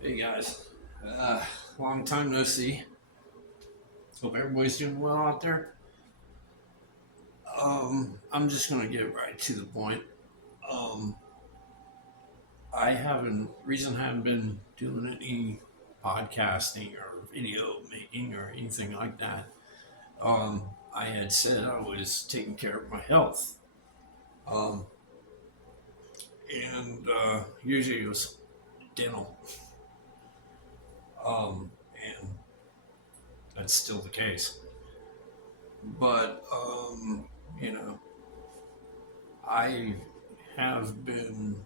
Hey guys, long time no see. Hope everybody's doing well out there. I'm just gonna get right to the point. Um, I haven't reason I haven't been doing any podcasting or video making or anything like that. I had said I was taking care of my health, um, and usually it was dental, and that's still the case. But you know, I have been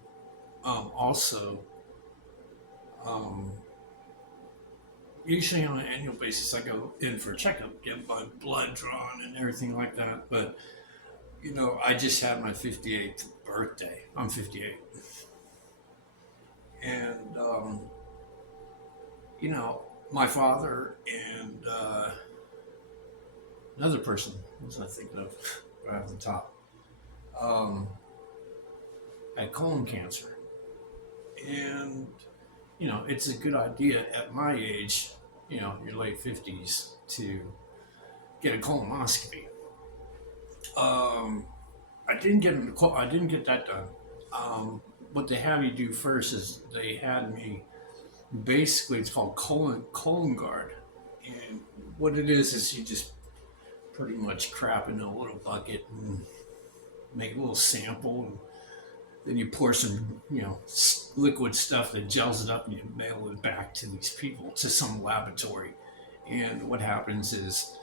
also, um, usually on an annual basis, I go in for a checkup, get my blood drawn and everything like that. But, I just had my 58th birthday. I'm 58. And, you know, my father and another person, what was I thinking of right off the top, um, had colon cancer. And, it's a good idea at my age, your late 50s, to get a colonoscopy. Um, I didn't get that done. What they have you do first is they had me basically it's called colon guard, and what it is you just pretty much crap in a little bucket and make a little sample, and then you pour some liquid stuff that gels it up, and you mail it back to these people to some laboratory. And what happens is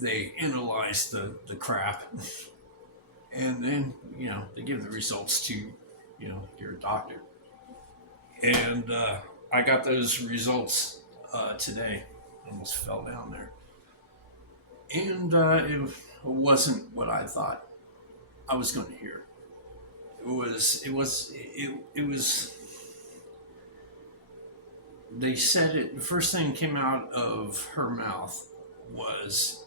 they analyze the crap and then they give the results to your doctor. And I got those results today. Almost fell down there, and it wasn't what I thought I was going to hear. It was. They said it. The first thing that came out of her mouth was,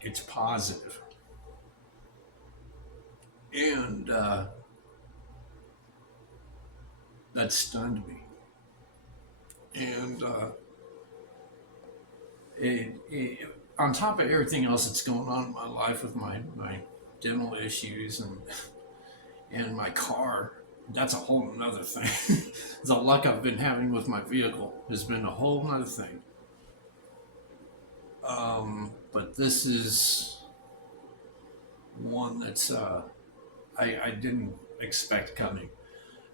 "It's positive," and that stunned me. And on top of everything else that's going on in my life with my dental issues and my car, that's a whole nother thing. The luck I've been having with my vehicle has been a whole nother thing. But this is one that's I didn't expect coming.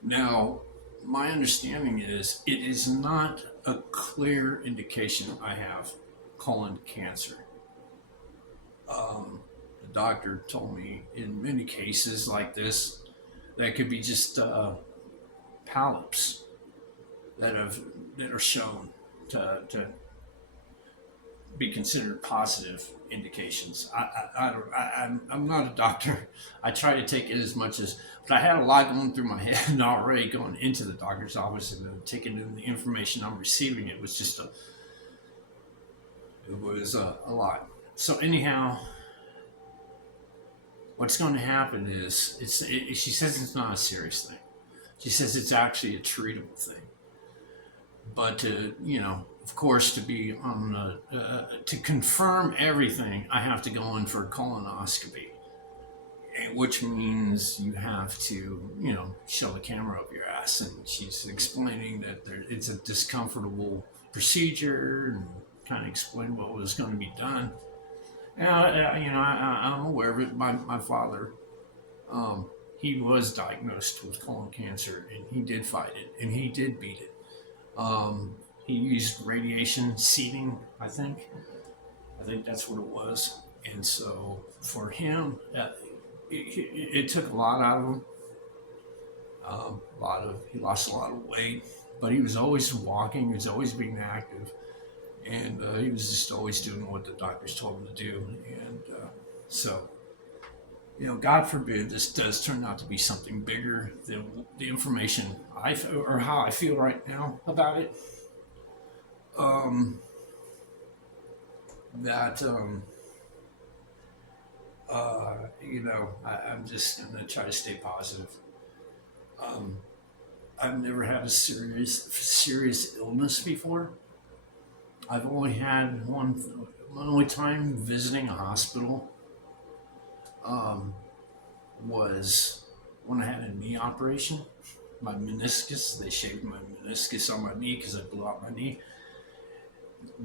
Now, my understanding is it is not a clear indication I have colon cancer. The doctor told me in many cases like this, that could be just polyps that have that are shown to be considered positive indications. I'm not a doctor. I try to take it as much as, but I had a lot going through my head already going into the doctor's office, and then taking in the information I'm receiving. It was a lot. So anyhow, what's going to happen is she says it's not a serious thing. She says it's actually a treatable thing. But of course, to be on to confirm everything, I have to go in for a colonoscopy, which means you have to shove a camera up your ass. And she's explaining that it's a discomfortable procedure, and kind of explain what was going to be done. I'm aware of it. My father, he was diagnosed with colon cancer, and he did fight it, and he did beat it. Um, he used radiation seeding, I think. I think that's what it was. And so for him, it took a lot out of him. He lost a lot of weight, but he was always walking. He was always being active, and he was just always doing what the doctors told him to do. And so, God forbid this does turn out to be something bigger than the information or how I feel right now about it. Um, that I'm just gonna try to stay positive. Um, I've never had a serious illness before. I've only had one only time visiting a hospital um, was when I had a knee operation. My meniscus, they shaved my meniscus on my knee because I blew out my knee.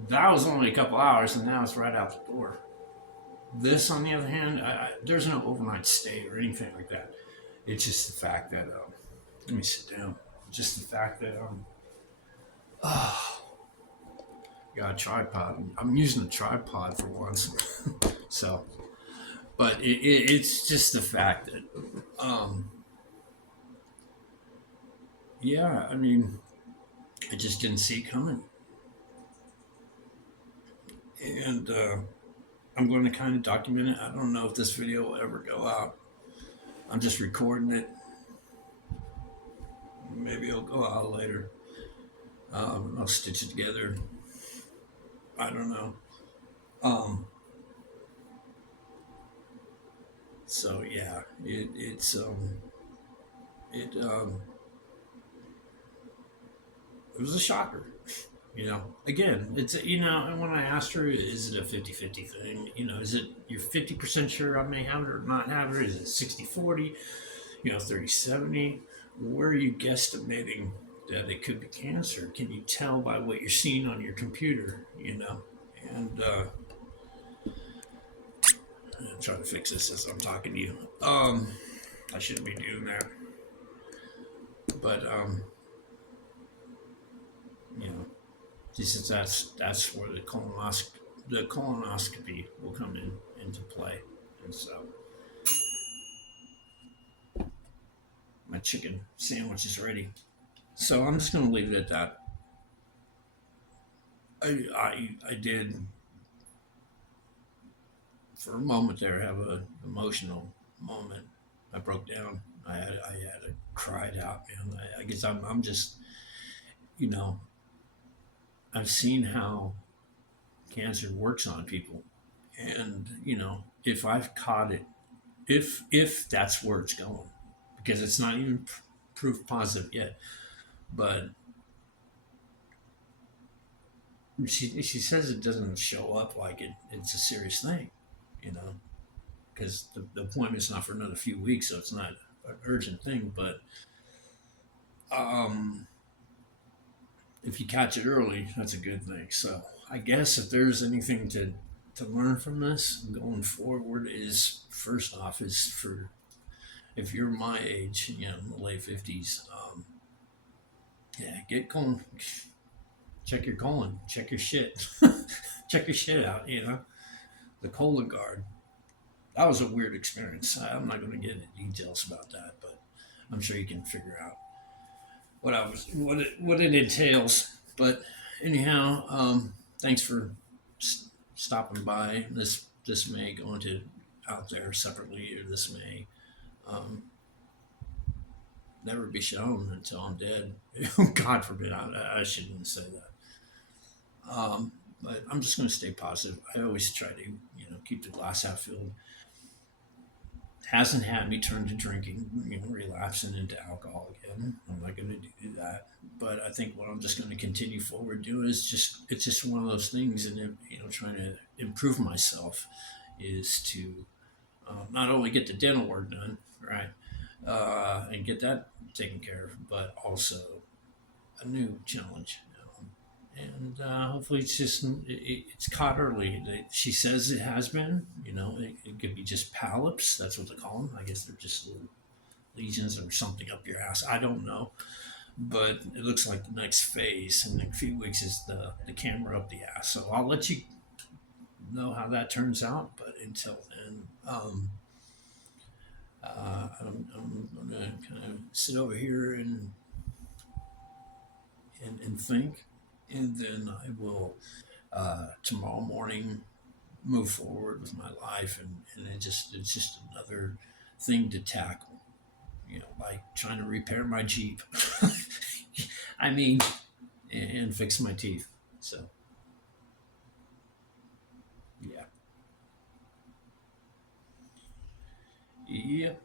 That was only a couple hours, and now it's right out the door. This, on the other hand, there's no overnight stay or anything like that. It's just the fact that, let me sit down. Just the fact that, got a tripod. I'm using a tripod for once. So, but it's just the fact that, um, yeah, I mean, I just didn't see it coming. And I'm going to kind of document it. I don't know if this video will ever go out. I'm just recording it. Maybe it'll go out later. I'll stitch it together. I don't know. Um, so yeah, it it was a shocker. Again, it's and when I asked her, is it a 50-50 thing? Is it you're 50% sure I may have it or not have it? Is it 60-40? 30-70? Where are you guesstimating that it could be cancer? Can you tell by what you're seeing on your computer? And I'm trying to fix this as I'm talking to you. I shouldn't be doing that, but you know, she says that's where the colonoscopy will come into play, and so my chicken sandwich is ready. So I'm just going to leave it at that. I did for a moment there have an emotional moment. I broke down. I cried out, man. I guess I'm just you know I've seen how cancer works on people, and if I've caught it, if that's where it's going, because it's not even proof positive yet, but she says it doesn't show up like it's a serious thing, you know, because the appointment's not for another few weeks, so it's not an urgent thing. But um, if you catch it early, that's a good thing. So I guess if there's anything to learn from this going forward is first off is for if you're my age, in the late 50s, yeah, get colon, check your colon, check your shit, check your shit out. The Cologuard. That was a weird experience. I'm not going to get into details about that, but I'm sure you can figure out what it entails. But anyhow, thanks for stopping by. This may go into out there separately, or this may um, never be shown until I'm dead. God forbid. I shouldn't say that. But I'm just going to stay positive. I always try to keep the glass half filled. Hasn't had me turn to drinking, relapsing into alcohol again. I'm not going to do that. But I think what I'm just going to continue forward doing is it's just one of those things, and trying to improve myself is to not only get the dental work done, right, and get that taken care of, but also a new challenge. And hopefully it's caught early. She says it has been. It could be just polyps. That's what they call them. I guess they're just little lesions or something up your ass. I don't know, but it looks like the next phase in a few weeks is the camera up the ass. So I'll let you know how that turns out. But until then, I'm gonna kind of sit over here and think, and then I will tomorrow morning move forward with my life, and it's just another thing to tackle, like trying to repair my Jeep. I mean, and fix my teeth. So yeah, yep.